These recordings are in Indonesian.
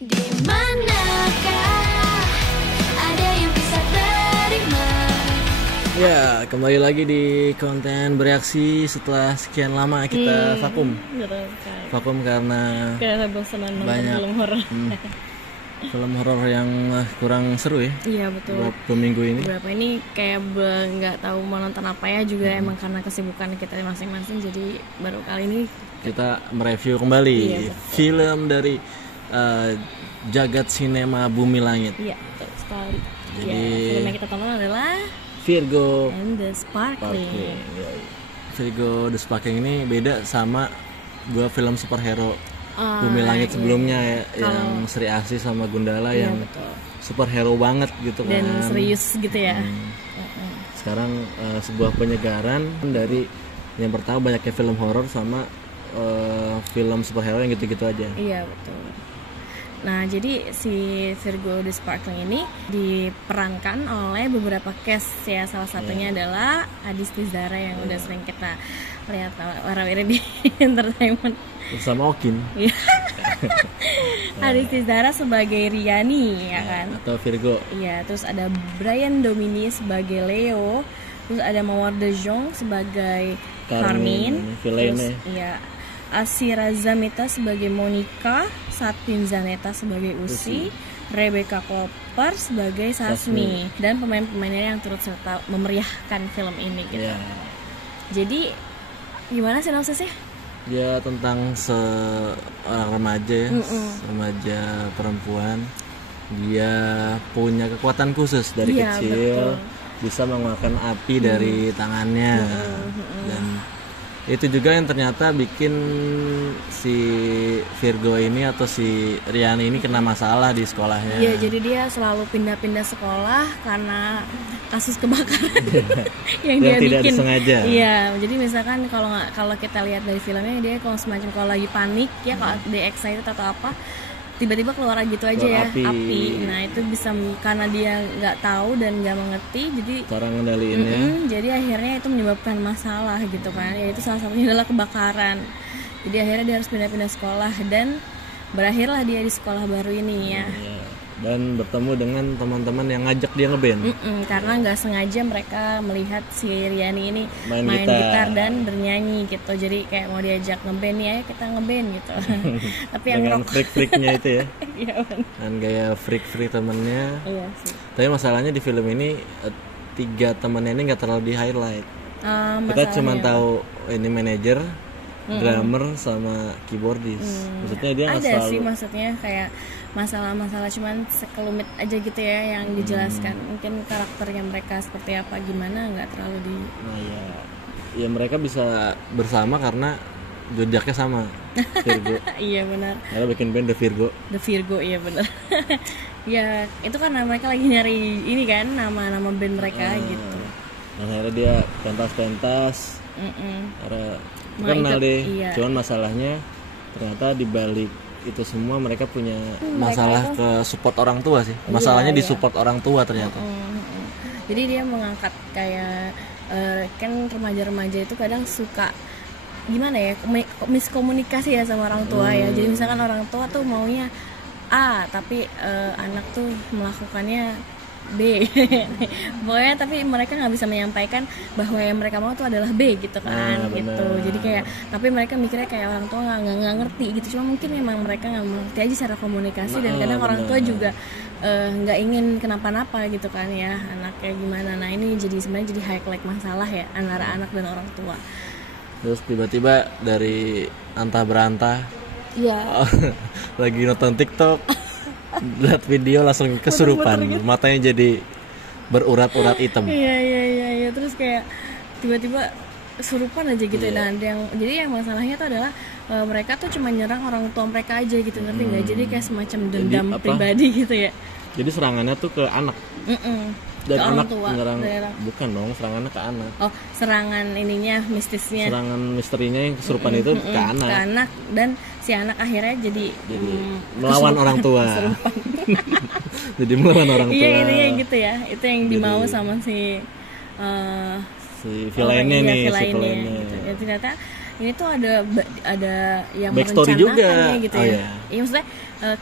Di manakah ada yang bisa terima? Ya, kembali lagi di konten bereaksi setelah sekian lama kita vakum. Vakum karena bosanan nonton banyak film horor. Film horor yang kurang seru ya. Iya betul. Beberapa minggu ini. Beberapa ini kayak nggak tahu mau nonton apa ya juga emang karena kesibukan kita masing-masing. Jadi baru kali ini Kita mereview kembali film dari Jagat Sinema Bumi Langit. iya betul sekali. Jadi Film yang kita tonton adalah Virgo And the Sparkling. Virgo The Sparkling ini beda sama dua film superhero Bumi Langit sebelumnya ya, yang Sri Asih sama Gundala yang betul. superhero banget gitu kan. Dan serius gitu ya. Sekarang sebuah penyegaran dari yang pertama banyaknya film horor sama film superhero yang gitu-gitu aja. Iya betul. Nah jadi si Virgo The Sparkling ini diperankan oleh beberapa cast ya. Salah satunya adalah Adisti Zara yang udah sering kita lihat warawiri di entertainment. Bersama Okin. Adisti Zara sebagai Riani ya kan. Atau Virgo. Iya. Terus ada Brian Domini sebagai Leo. Terus ada Mawar De Jong sebagai Carmine. Villainnya. Terus iya. Asira Zamita sebagai Monica, Satin Zaneta sebagai Usi, Rebecca Cooper sebagai Sasmi, dan pemain-pemainnya yang turut serta memeriahkan film ini gitu. Ya. Jadi gimana sinopsisnya? Dia tentang seorang remaja ya, remaja perempuan. Dia punya kekuatan khusus dari Iya, kecil, betul. bisa mengeluarkan api dari tangannya. Dan itu juga yang ternyata bikin si Virgo ini atau si Riani ini kena masalah di sekolahnya. Iya, jadi dia selalu pindah-pindah sekolah karena kasus kebakaran yang dia tidak bikin. disengaja. Iya, jadi misalkan kalau kita lihat dari filmnya dia kalau semacam kalau lagi panik ya kalau dia excited atau apa tiba-tiba keluar gitu aja Keluar ya api. Nah itu bisa karena dia nggak tahu dan nggak mengerti jadi Cara ngendaliinnya. jadi akhirnya itu menyebabkan masalah gitu kan. Yaitu salah satunya adalah kebakaran. Jadi akhirnya dia harus pindah-pindah sekolah dan berakhirlah dia di sekolah baru ini ya. Ya. Dan bertemu dengan teman-teman yang ngajak dia ngeband. Karena nggak sengaja mereka melihat si Riani ini Main main gitar. gitar dan bernyanyi gitu. Jadi kayak mau diajak ngeband ya kita ngeband gitu. Tapi yang Dengan rock. freak-freaknya itu ya. Iya benar. Dan gaya freak-freak temennya. Iya sih. Tapi masalahnya di film ini tiga temennya ini nggak terlalu di highlight. Kita cuma tahu ini manajer, drummer sama keyboardis. Maksudnya dia nggak ada selalu. sih maksudnya kayak masalah-masalah cuman sekelumit aja gitu ya yang dijelaskan. Mungkin karakternya mereka seperti apa gimana nggak terlalu di. Nah ya mereka bisa bersama karena zodiaknya sama. Virgo. Iya benar. Karena bikin band The Virgo. The Virgo iya benar. Ya itu karena mereka lagi nyari ini kan nama-nama band mereka gitu. Nah akhirnya dia pentas-pentas. Karena kenal deh. Iya. Cuman masalahnya ternyata di balik itu semua mereka punya masalah ke support orang tua sih. Masalahnya di support orang tua ternyata. Jadi dia mengangkat kayak kan remaja-remaja itu kadang suka gimana ya miskomunikasi ya sama orang tua ya. Jadi misalkan orang tua tuh maunya A tapi anak tuh melakukannya B. Pokoknya tapi mereka nggak bisa menyampaikan bahwa yang mereka mau tuh adalah B gitu kan gitu. Jadi kayak tapi mereka mikirnya kayak orang tua nggak ngerti gitu. Cuma mungkin memang mereka nggak mengerti aja cara komunikasi dan kadang orang tua juga nggak ingin kenapa-napa gitu kan ya anaknya gimana. Nah ini jadi sebenarnya jadi highlight masalah ya antara anak dan orang tua. Terus tiba-tiba dari antah berantah lagi nonton TikTok lihat video langsung kesurupan, matanya jadi berurat-urat hitam. Iya. Terus kayak tiba-tiba kesurupan aja gitu. Dan jadi yang masalahnya tuh adalah mereka tuh cuma nyerang orang tua mereka aja gitu, ngerti nggak? Jadi kayak semacam dendam pribadi gitu ya. Jadi serangannya tuh ke anak. Dan ke anak orang tua, menyerang, daerah. bukan dong, serangannya ke anak. Oh, serangan ininya mistisnya. Serangan misterinya yang kesurupan itu ke anak. Ke anak dan si anak akhirnya jadi melawan orang tua. Jadi melawan orang tua. Iya intinya gitu ya. Itu yang dimau sama si si villainnya nih, si villainnya villainnya. gitu. Ya ternyata ini tuh ada yang Backstory merencanakannya juga. gitu Oh, ya. iya. Iya maksudnya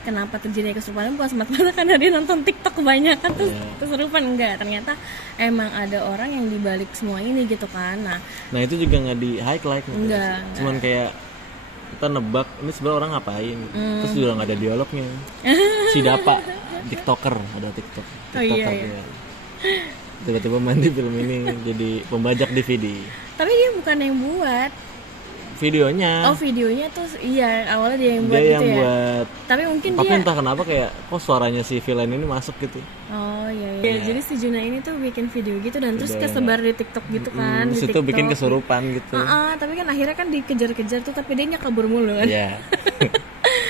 kenapa terjadi kesurupan bukan semata-mata karena dia nonton TikTok kebanyakan terus kesurupan, enggak, ternyata emang ada orang yang dibalik semua ini gitu kan. Nah itu juga nggak di highlight gitu. Enggak. Cuman kayak kita nebak ini sebenarnya orang ngapain, terus juga nggak ada dialognya. Si Dapa TikToker, ada TikToker iya. dia. Tiba-tiba main di film ini jadi pembajak DVD. Tapi dia bukan yang buat. Videonya. Oh videonya tuh iya awalnya dia yang buat Dia gitu yang ya. buat. Tapi mungkin Tapi dia. entah kenapa kayak kok suaranya si villain ini masuk gitu. Oh iya. Jadi si Juna ini tuh bikin video gitu dan terus Video. kesebar di TikTok gitu kan. Terus di itu bikin TikTok. kesurupan gitu. Tapi kan akhirnya kan dikejar-kejar tuh tapi dia kabur mulu kan. Iya.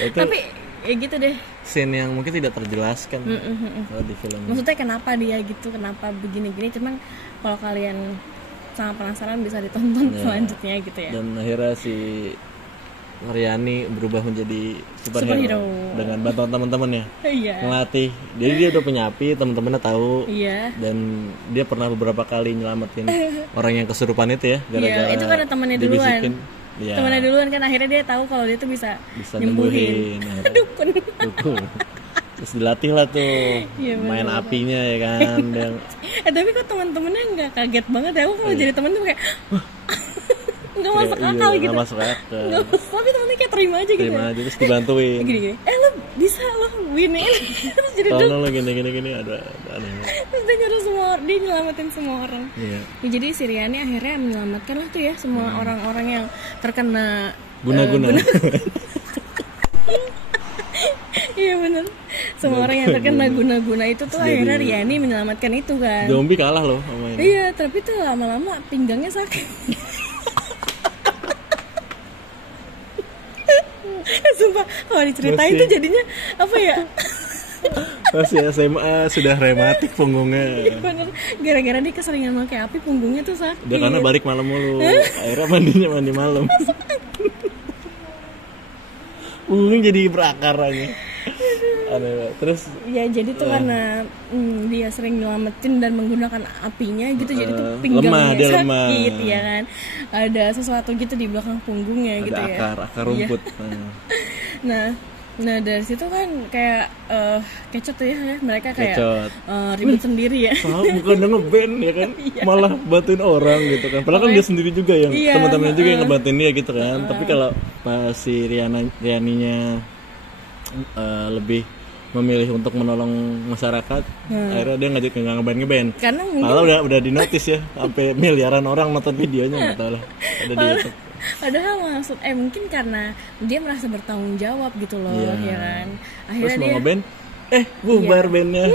Itu Tapi ya gitu deh. scene yang mungkin tidak terjelaskan kalau di film. Maksudnya kenapa dia gitu, kenapa begini-gini, cuman kalau kalian sangat penasaran bisa ditonton selanjutnya gitu ya. Dan akhirnya si Riani berubah menjadi superhero dengan bantuan teman-temannya Iya. ngelatih. Jadi dia udah punya api, teman-temannya tahu. Iya. Dan dia pernah beberapa kali nyelamatin orang yang kesurupan itu ya, gara-gara Iya, itu kan temannya duluan. dibisikin. Iya. Temannya duluan kan akhirnya dia tahu kalau dia tuh bisa nyembuhin. Dukun. Dukun. Terus dilatih lah tuh Iya, main apinya ya kan. Dan Tapi kok teman-temannya nggak kaget banget ya? Aku kalau jadi temen tuh kayak nggak masuk iya, akal gitu. nggak masuk akal. Nggak masuk, tapi temennya kayak terima aja gitu. Terima aja terus dibantuin. Gini-gini. Lo bisa lo win ini. Terus jadi Kalau dukun. lo gini ada aneh. Terus dia nyuruh dia nyelamatin semua orang. Iya. Ya, jadi si Riani akhirnya menyelamatkan lah tuh ya semua orang-orang yang terkena Guna-guna. Iya bener. Semua orang yang terkena guna-guna itu tuh akhirnya Riani menyelamatkan itu kan. Zombie kalah loh sama ini. Iya, tapi tuh lama-lama pinggangnya sakit. Sumpah, kalau diceritain Masih. tuh jadinya apa ya? Masih SMA sudah rematik punggungnya. Bener, gara-gara dia keseringan pakai api punggungnya tuh sakit. Dia karena balik malam mulu. Akhirnya mandi malam. Punggungnya jadi berakar aja. Aneh banget. Terus Ya jadi tuh karena dia sering nyelamatin dan menggunakan apinya gitu, jadi tuh lemah, pinggangnya dia sakit lemah. ya kan. Ada sesuatu gitu di belakang punggungnya gitu ya. ada akar rumput. Nah dari situ kan kayak kecot tuh ya mereka kayak Kecot. ribut sendiri ya. Tahu bukan ngeband ya kan, malah bantuin orang gitu kan. Padahal kan dia sendiri juga yang Iya, teman-temannya juga yang ngebantuin dia gitu kan. Tapi kalau pas si Rianinya lebih memilih untuk menolong masyarakat, akhirnya dia nggak ngeband. Karena mungkin Malah udah di notice ya, sampai miliaran orang nonton videonya nggak tahu lah. Ada di YouTube. padahal maksud mungkin karena dia merasa bertanggung jawab gitu loh Iya. ya kan. Terus Akhirnya mau dia ngeband, bubar bandnya.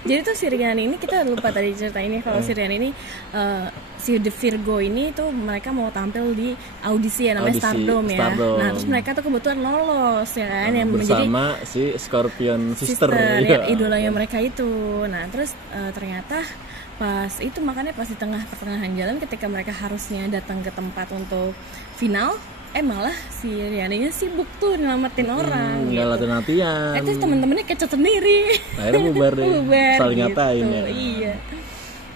jadi tuh si Riani ini kita lupa tadi cerita ini kalau si Riani ini si The Virgo ini tuh mereka mau tampil di audisi ya namanya Audisi Stardom ya. Stardom. Nah terus mereka tuh kebetulan lolos ya kan yang menjadi Bersama si Scorpion Sister, ya, iya. idolanya mereka itu. Nah terus ternyata pas itu makanya pas di tengah pertengahan jalan ketika mereka harusnya datang ke tempat untuk final malah si Rianinya sibuk tuh nyelamatin orang Nggak gitu. latihan-latihan. Terus temen-temennya kecot sendiri. Akhirnya bubar deh. Saling gitu. ngatain ya. Iya.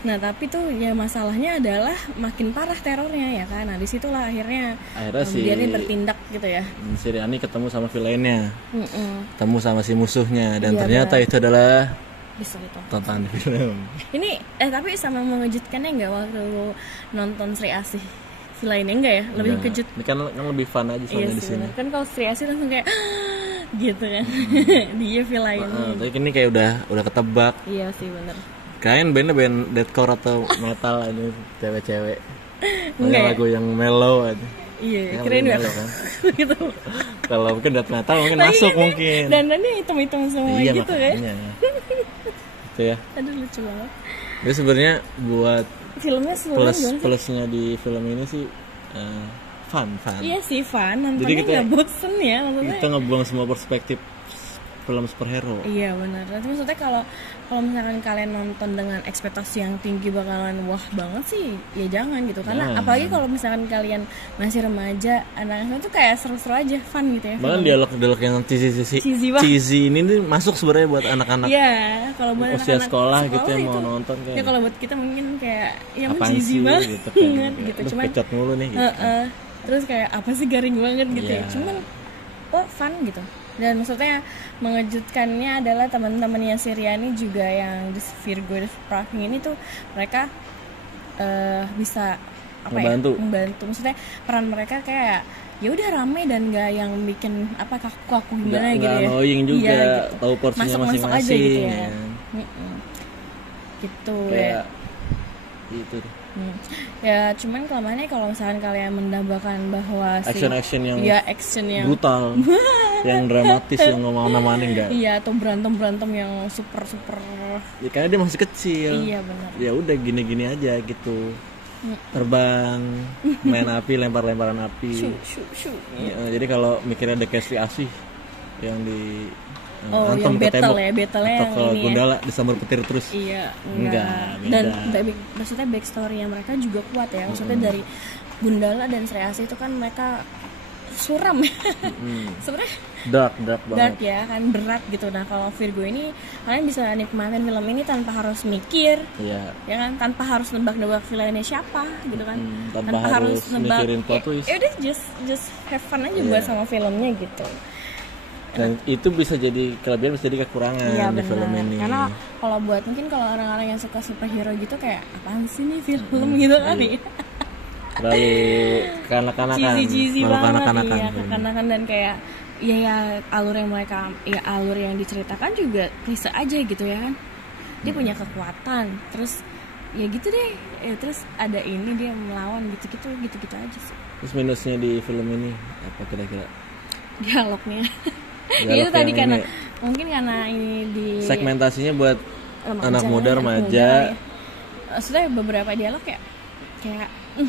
Nah tapi tuh ya masalahnya adalah makin parah terornya ya kan. Nah disitulah akhirnya si dia bertindak gitu ya. Si Riani ketemu sama villainnya, Mm-mm. ketemu sama si musuhnya, dan Iya, ternyata itu adalah Bisa gitu. tontonan film. Ini tapi sama mengejutkannya nggak waktu nonton Sri Asih lainnya enggak ya? Lebih Nah, kejut. Ini kan lebih fun aja Iya soalnya di sih. sini. Bener. Kan kalau Sri Asih langsung kayak gitu kan. Dia villainnya. Tapi ini kayak udah ketebak. Iya sih bener. Kayaknya bandnya band deathcore atau metal ini cewek-cewek. Enggak ya? Lagu yang mellow aja. Iya, Yang keren lebih ya. mellow kan. Gitu. Kalau mungkin death metal mungkin Nah, masuk iya, mungkin. Dandannya hitam-hitam semua Iya gitu kan. makanya. Itu ya. Aduh lucu banget. Jadi sebenarnya buat Filmnya sebenarnya plusnya di film ini sih fun. Iya sih fun, Jadi nontonnya kita- nggak bosen ya maksudnya. Kita ngebuang semua perspektif film superhero. Iya benar. Tapi maksudnya kalau misalkan kalian nonton dengan ekspektasi yang tinggi bakalan wah banget sih, ya jangan gitu. Karena Jangan. apalagi kalau misalkan kalian masih remaja, anak-anak itu kayak seru-seru aja, fun gitu ya. Bahkan filmnya. dialog-dialog yang Cheesy banget. cheesy ini nih masuk sebenarnya buat anak-anak Iya, kalau buat usia anak-anak sekolah gitu yang mau itu- nonton kayak. Ya kalau buat kita mungkin kayak ya Apaan cheesy sih banget gitu kan. gitu. Aduh, Cuman kecot mulu nih gitu. terus kayak apa sih garing banget gitu ya. Iya. Cuman fun gitu. Dan maksudnya mengejutkannya adalah teman-temannya si Riani juga yang di Virgo di Sparkling ini tuh mereka bisa apa Membantu. ya, membantu. Maksudnya peran mereka kayak ya udah ramai dan nggak yang bikin apa kaku-kaku gimana gitu nggak ya. annoying juga, Iya, gitu. tahu porsinya Masuk-masuk aja masing-masing gitu ya. ya. Mm-mm. Gitu ya. Kayak gitu deh. Ya cuman kelemahannya kalau misalkan kalian mendambakan bahwa si Action yang ya action yang brutal, yang dramatis, yang ngomong-ngomongin enggak. iya atau berantem yang super Ya, karena dia masih kecil. iya benar. Ya udah gini-gini aja gitu. Terbang, main api, lempar-lemparan api. Shoo. Ya, jadi kalau mikirnya ada Casey Asih yang di Oh, antem yang ke battle tembok ya, battle-nya atau yang ke ini ya. Gundala disambar petir terus. Iya, Enggak, dan beda. maksudnya backstory-nya mereka juga kuat ya. Maksudnya dari Gundala dan Sri Asih itu kan mereka suram ya. Sebenarnya Dark banget. dark ya, kan berat gitu. Nah, kalau Virgo ini kalian bisa nikmatin film ini tanpa harus mikir, Iya. ya kan, tanpa harus nebak-nebak villainnya siapa gitu kan. Tanpa harus mikirin plot twist. Ya udah just have fun aja buat sama filmnya gitu. Dan itu bisa jadi kelebihan, bisa jadi kekurangan Iya di film benar. ini. Karena kalau buat mungkin kalau orang-orang yang suka superhero gitu kayak apaan sih nih film gitu kan ya. Terlalu kanak-kanakan, Cheesy malah banget kanak-kanakan. iya, kekanakan dan kayak ya alur yang mereka alur yang diceritakan juga klise aja gitu ya kan. Dia punya kekuatan, terus ya gitu deh. Terus ada ini dia melawan gitu aja sih. Terus minusnya di film ini apa kira-kira? Dialognya. Dialog Itu tadi yang karena ini. mungkin karena ini di Segmentasinya buat remaja, anak muda, ya. remaja. Maksudnya beberapa dialog kayak Aduh,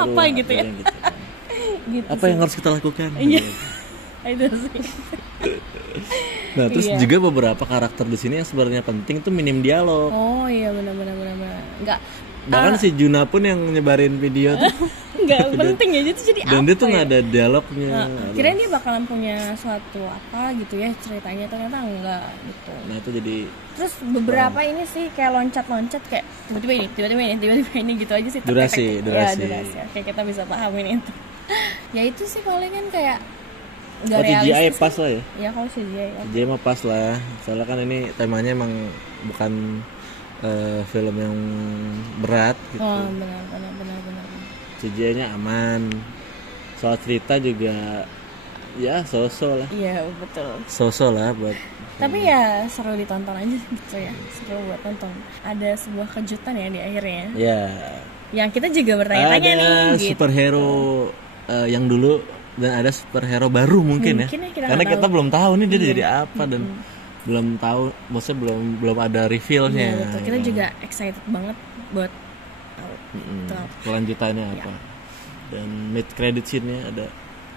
apa gitu ya. yang gitu. Gitu Apa yang harus kita lakukan? Iya. Itu sih. Nah, terus Iya. juga beberapa karakter di sini yang sebenarnya penting tuh minim dialog. Oh iya benar. Enggak Bahkan si Juna pun yang nyebarin video tuh enggak penting ya itu jadi dan apa dia tuh ya? nggak ada dialognya. Kirain dia bakalan punya suatu apa gitu ya ceritanya, ternyata enggak gitu. Nah itu jadi Terus beberapa ini sih kayak loncat-loncat kayak tiba-tiba ini gitu aja sih. Durasi. Ya durasi. Oke, kita bisa pahamin itu. Ya itu sih palingan kayak nggak CGI realistis. pas lah ya. Ya kalau CGI ya. CGI mah pas lah. Soalnya kan ini temanya emang bukan film yang berat gitu. Oh benar. CGI-nya aman. Soal cerita juga ya so-so lah. Iya betul. So-so lah buat. Tapi ya seru ditonton aja gitu ya. Seru buat tonton. Ada sebuah kejutan ya di akhirnya. Ya. Yang kita juga bertanya-tanya Ada nih. Gitu. superhero yang dulu dan ada superhero baru mungkin ya. Mungkin ya, kita Karena nggak kita tahu. belum tahu nih dia jadi apa dan belum tahu, maksudnya belum ada reveal-nya. Iya betul. Kita gitu. juga excited banget buat tahu. Tahu. Kelanjutannya apa? Dan mid credit scene-nya ada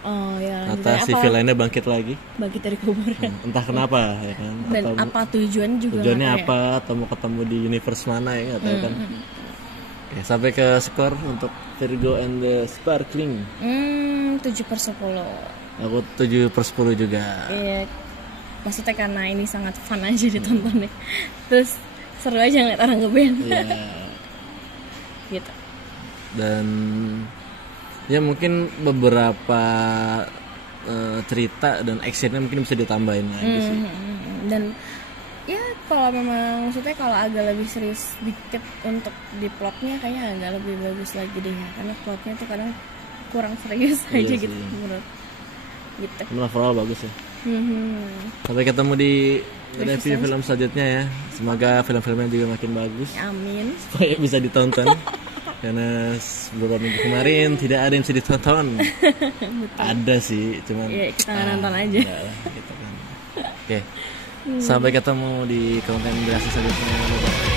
Oh ya. Nata si apa? villainnya bangkit lagi. Bagi dari kuburan. Entah kenapa ya kan. Dan Atau apa tujuannya juga tujuannya nggak tahu apa atau mau ketemu di universe mana ya nggak tahu kan. Oke, sampai ke skor untuk Virgo and the Sparkling. ya. 7/10. Aku 7/10 juga. Iya. Maksudnya karena ini sangat fun aja ditonton ya. Terus seru aja ngeliat orang ngeband. Iya. Gitu. Dan ya mungkin beberapa cerita dan actionnya mungkin bisa ditambahin lagi sih. Dan ya kalau memang maksudnya kalau agak lebih serius dikit untuk di plotnya kayaknya agak lebih bagus lagi deh ya. Karena plotnya tuh kadang kurang serius Iya aja sih. gitu menurut gitu. Cuman overall bagus ya. Sampai ketemu di review film selanjutnya ya. Semoga film-filmnya juga makin bagus Amin. supaya bisa ditonton. Karena beberapa minggu kemarin tidak ada yang bisa ditonton. Ada sih, cuman Iya, kita nggak nonton aja. enggak lah, gitu kan. Oke. Sampai ketemu di konten berhasil selanjutnya.